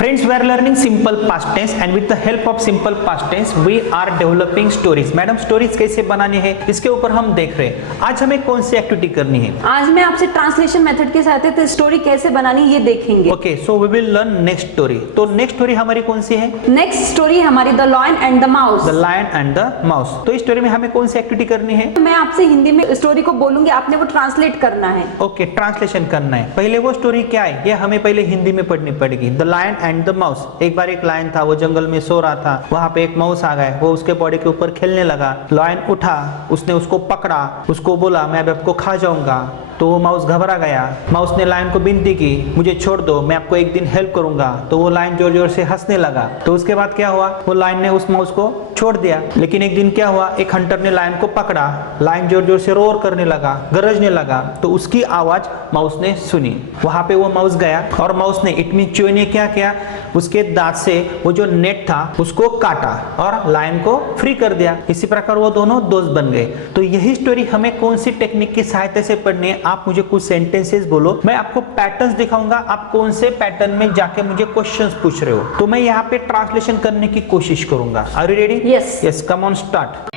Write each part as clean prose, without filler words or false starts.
Friends, we are learning simple past tense and with the help of simple past tense we are developing stories. Madam stories कैसे बनानी है इसके ऊपर हम देख रहे हैं। आज हमें कौन सी एक्टिविटी करनी है? आज मैं आपसे ट्रांसलेशन मेथड के साथ स्टोरी कैसे बनानी ये देखेंगे। Okay, so we will learn next story. तो नेक्स्ट स्टोरी हमारी कौन सी है? नेक्स्ट स्टोरी हमारी the lion and the mouse. The lion and the mouse. तो इस स्टोरी में हमें कौन सी एक्टिविटी करनी है? मैं आपसे हिंदी में स्टोरी को बोलूंगी, आपने वो ट्रांसलेट करना है। ओके, ट्रांसलेशन करना है। पहले वो स्टोरी क्या है ये हमें पहले हिंदी में पढ़नी पड़ेगी। The lion and the mouse. एक बार एक लायन था, वो जंगल में सो रहा था, वहां पे एक माउस आ गया, वो उसके बॉडी के ऊपर खेलने लगा। लायन उठा, उसने उसको पकड़ा, उसको बोला मैं अब आपको खा जाऊंगा। तो वो माउस घबरा गया। माउस ने लायन को विनती की, मुझे छोड़ दो, मैं आपको एक दिन हेल्प करूंगा। तो वो लायन जोर जोर से हंसने लगा। तो उसके बाद क्या हुआ, वो लायन ने उस माउस को छोड़ दिया। लेकिन एक दिन क्या हुआ, एक हंटर ने लायन को पकड़ा। लायन जोर जोर से रोर करने लगा, गरजने लगा। तो उसकी आवाज माउस ने सुनी। वहां पे वो माउस गया और माउस ने इट मीन चूहे ने क्या किया, उसके दांत से वो जो नेट था उसको काटा और लायन को फ्री कर दिया। इसी प्रकार वो दोनों दोस्त बन गए। तो यही स्टोरी हमें कौन सी टेक्निक की सहायता से पढ़नी है? आप मुझे कुछ सेंटेंसेस बोलो, मैं आपको पैटर्न्स दिखाऊंगा, आप कौन से पैटर्न में जाके मुझे क्वेश्चंस पूछ रहे हो। तो मैं यहाँ पे ट्रांसलेशन करने की कोशिश करूंगा। Are you ready? Yes yes, come on start.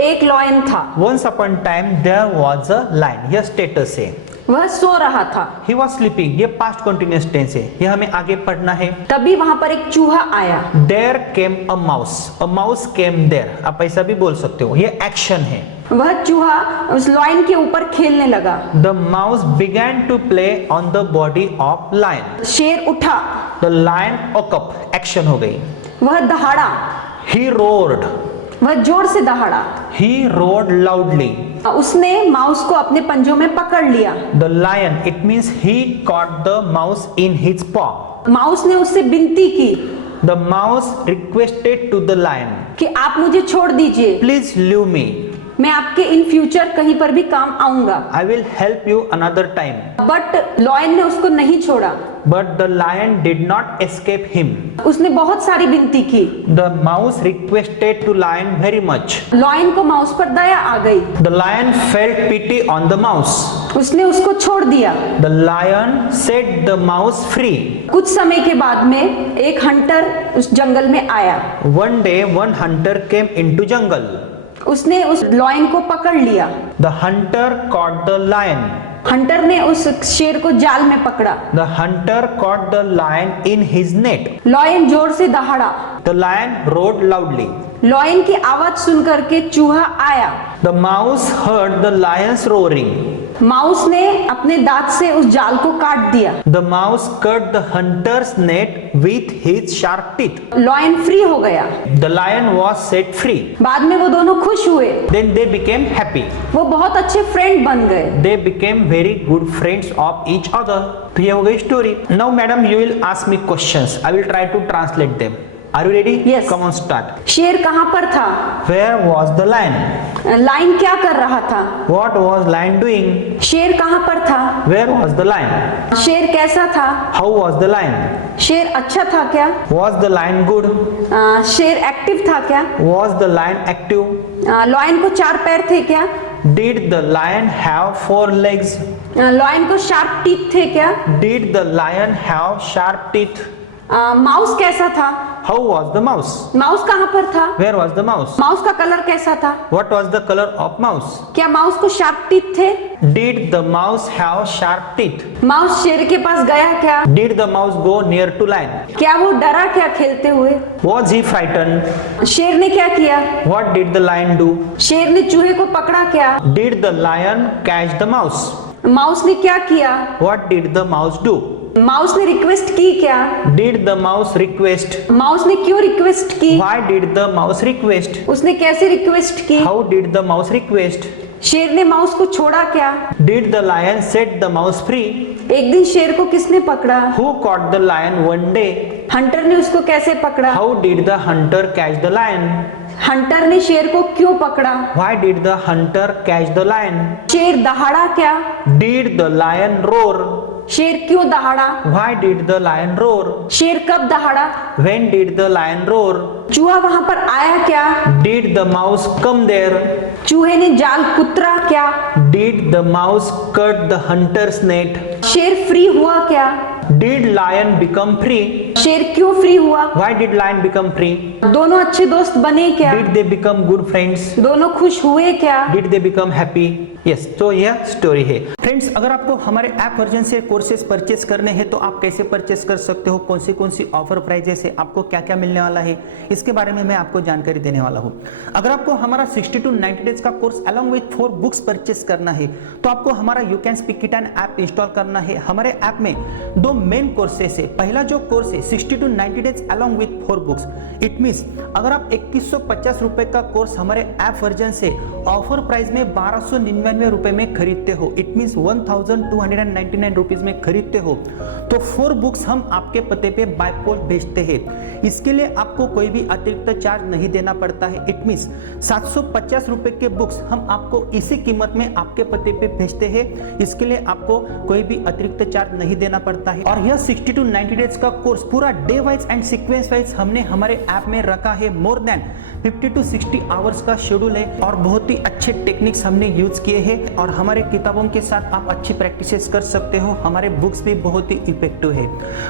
एक लायन था। Once upon a time there was a lion. यह स्टेटस है। वह सो रहा था। He was sleeping. ये पास्ट कंटिन्यूअस टेंस है। यह हमें आगे पढ़ना है। तभी वहां पर एक चूहा आया। There came a mouse. A mouse came there. आप ऐसा भी बोल सकते हो, ये एक्शन है। वह चूहा उस लायन के ऊपर खेलने लगा। The mouse began to play on the body of lion. शेर उठा। The lion woke up. Action हो गई। वह दहाड़ा। He roared. वह जोर से दहाड़ा। He roared loudly. उसने माउस को अपने पंजों में पकड़ लिया। The lion, it means he caught the mouse in his paw. Mouse ने उससे विनती की The mouse requested to the lion, कि आप मुझे छोड़ दीजिए, please leave me. मैं आपके इन फ्यूचर कहीं पर भी काम आऊंगा। I will help you another time. But lion ने उसको नहीं छोड़ा। But the lion did not escape him. उसने बहुत सारी विनती की। The mouse requested to lion very much. Lion को माउस पर दया आ गई। The lion felt pity on the mouse. उसने उसको छोड़ दिया। The lion set the mouse free. कुछ समय के बाद में एक हंटर उस जंगल में आया। One day one hunter came into jungle. उसने उस लायन को पकड़ लिया। The hunter caught the lion. Hunter ने उस शेर को जाल में पकड़ा। The hunter caught the lion in his net. Lion जोर से दहाड़ा। The lion roared loudly. Lion की आवाज सुन करके चूहा आया। The mouse heard the lion's roaring. Mouse ने अपने दांत से उस जाल को काट दिया। The mouse cut the hunter's net with his sharp teeth. Lion free हो गया। The lion was set free. बाद में वो दोनों खुश हुए। Then they became happy. वो बहुत अच्छे फ्रेंड बन गए। They became very good friends of each other. तो ये हो गई story. Now madam you will ask me questions. I will try to translate them. Are you ready? Yes. Come on start. शेर कहाँ पर था? Where was the lion? Lion क्या कर रहा था? What was lion doing? शेर कहाँ पर था? Where was the lion? शेर कैसा था? How was the lion? शेर अच्छा था क्या? Was the lion good? शेर एक्टिव था क्या? Was the lion active? Lion को 4 पैर थे क्या? Did the lion have 4 legs? Lion को शार्प टीथ थे क्या? Did the lion have sharp teeth? Mouse कैसा था? How was the mouse? Mouse कहाँ पर था? Where was the mouse? Mouse का कलर कैसा था? What was the color of mouse? क्या माउस को शार्प टीथ थे? Did the mouse have sharp teeth? Mouse शेर के पास गया क्या? Did the mouse go near to lion? क्या वो डरा क्या खेलते हुए? Was he frightened? शेर ने क्या किया? What did the lion do? शेर ने चूहे को पकड़ा क्या? Did the lion catch the mouse? Mouse ने क्या किया? What did the mouse do? Mouse ने रिक्वेस्ट की क्या? Did the mouse request? Mouse ने क्यों रिक्वेस्ट की? Why did the mouse request? उसने कैसे रिक्वेस्ट की? How did the mouse request? शेर ने माउस को छोड़ा क्या? Did the lion set the mouse free? एक दिन शेर को किसने पकड़ा? Who caught the lion one day? Hunter ने उसको कैसे पकड़ा? How did the hunter catch the lion? Hunter ने शेर को क्यों पकड़ा? Why did the hunter catch the lion? शेर दहाड़ा क्या? Did the lion roar? शेर क्यों दहाड़ा? Why did the lion roar? शेर कब दहाड़ा? When did the lion roar? चूहा वहां पर आया क्या? Did the mouse come there? चूहे ने जाल कुतरा क्या? Did the mouse cut the hunter's net? शेर फ्री हुआ क्या? Did lion become free? शेर क्यों फ्री हुआ? Why did lion become free? दोनों अच्छे दोस्त बने क्या? Did they become good friends? दोनों खुश हुए क्या? Did they become happy? Yes तो यह स्टोरी है। फ्रेंड्स, अगर आपको हमारे ऐप वर्जन से कोर्सेज परचेस करने हैं तो आप कैसे परचेस कर सकते हो, कौन सी ऑफर प्राइजेस है, आपको क्या क्या मिलने वाला है, इसके बारे में मैं आपको जानकारी देने वाला हूँ। अगर आपको हमारा 60 to 90 डेज का course along with 4 books purchase करना है तो आपको हमारा you can speak it an app install करना है। हमारे ऐप में 2 मेन कोर्सेस है। पहला जो कोर्स है 60 to 90 days along with 4 books, it means अगर आप 2150 रुपए का कोर्स हमारे ऐप वर्जन से ऑफर प्राइस में 1299 रुपए में खरीदते हो, इट मीन्स 1299 रुपीज में खरीदते हो तो 4 बुक्स हम आपके पते पे बाय पोस्ट भेजते हैं। इसके लिए आपको कोई भी अतिरिक्त चार्ज नहीं देना पड़ता है। इट मीन्स 750 रुपए के बुक्स हम आपको इसी कीमत में आपके पते पे भेजते हैं। इसके लिए आपको कोई भी अतिरिक्त चार्ज नहीं देना पड़ता है। और यह 60 to 90 डेज का कोर्स पूरा day wise and sequence wise हमने हमारे ऐप में रखा है। मोर देन 50 to 60 आवर्स का शेड्यूल है और बहुत ही अच्छे टेक्निक्स हमने यूज किए हैं और हमारे किताबों के साथ आप अच्छी प्रैक्टिसेस कर सकते हो। हमारे बुक्स भी बहुत ही इफेक्टिव है।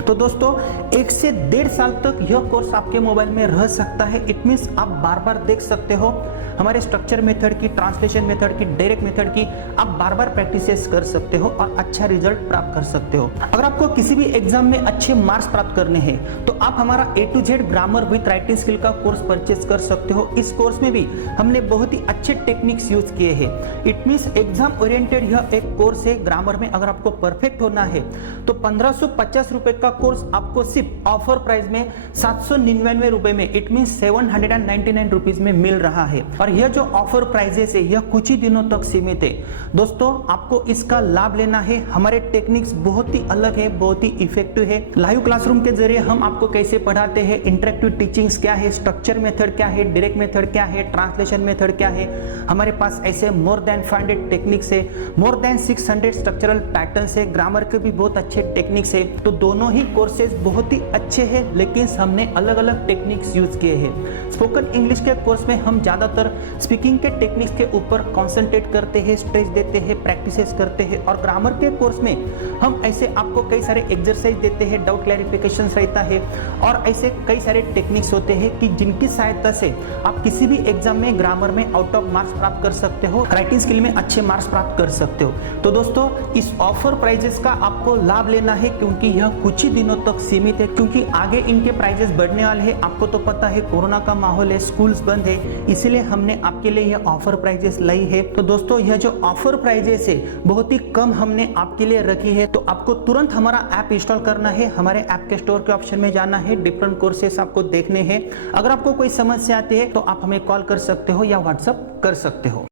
तो दोस्तों 1 से 1.5 साल तक यह कोर्स आपके मोबाइल में रह सकता है। इट मीन्स आप बार बार देख सकते हो हमारे स्ट्रक्चर मेथड की, ट्रांसलेशन मेथड की, डायरेक्ट मेथड की, आप बार बार प्रैक्टिसेस कर सकते हो और अच्छा रिजल्ट प्राप्त कर सकते हो। अगर आपको किसी भी एग्जाम में अच्छे मार्क्स प्राप्त करने हैं तो आप हमारा A to Z grammar with writing skill का कोर्स परचेस कर सकते हो। इस कोर्स में भी हमने बहुत ही अच्छे टेक्निक्स यूज किए हैं। इट मीन्स एग्जाम ओरिएंटेड यह एक कोर्स है। ग्रामर में अगर आपको परफेक्ट होना है तो 1550 रुपए का कोर्स आपको सिर्फ ऑफर प्राइस में 799 रुपए में, इट मीन्स 799 रुपीज में मिल रहा है। और यह जो ऑफर प्राइजेस है यह कुछ ही दिनों तक सीमित है। दोस्तों आपको इसका लाभ लेना है। हमारे टेक्निक्स बहुत ही अलग है, बहुत ही इफेक्टिव है। लाइव क्लासरूम के जरिए हम आपको कैसे पढ़ाते हैं, इंटरेक्टिव टीचिंग्स क्या है, स्ट्रक्चर मेथड क्या है, डायरेक्ट मेथड क्या है, ट्रांसलेशन मेथड क्या है। हमारे पास ऐसे मोर देन 500 टेक्निक्स है, मोर देन 600 स्ट्रक्चरल पैटर्न्स है, ग्रामर के भी बहुत अच्छे टेक्निक्स है। तो दोनों ही कोर्सेज बहुत ही अच्छे हैं, लेकिन हमने अलग अलग टेक्निक्स यूज किए हैं। स्पोकन इंग्लिश के कोर्स में हम ज्यादातर स्पीकिंग के टेक्निक्स के ऊपर कॉन्सेंट्रेट करते हैं, स्ट्रेस देते हैं, प्रैक्टिसेस करते हैं। और ग्रामर के कोर्स में हम ऐसे आपको कई सारे एक्सरसाइज देते हैं, डाउट क्लैरिफिकेशन रहता है और ऐसे कई सारे टेक्निक्स होते हैं कि जिनकी सहायता से आप किसी भी एग्जाम में ग्रामर में आउट ऑफ मार्क्स प्राप्त कर सकते हो, राइटिंग स्किल में अच्छे मार्क्स प्राप्त कर सकते हो। तो दोस्तों इस ऑफर प्राइजेस का आपको लाभ लेना है क्योंकि यह कुछ ही दिनों तक सीमित है, क्योंकि आगे इनके प्राइजेस बढ़ने वाले हैं। आपको तो पता है कोरोना का माहौल है, स्कूल्स बंद है, इसीलिए हमने आपके लिए यह ऑफर प्राइजेस लाई है। तो दोस्तों यह जो ऑफर प्राइजेस है बहुत ही कम हमने आपके लिए रखी है। तो आपको तुरंत हमारा ऐप इंस्टॉल करना है, हमारे ऐप के स्टोर के ऑप्शन में जाना है, डिफरेंट कोर्सेस आपको देखने हैं। अगर आपको कोई समस्या आती है तो आप हमें कॉल कर सकते हो या व्हाट्सएप कर सकते हो।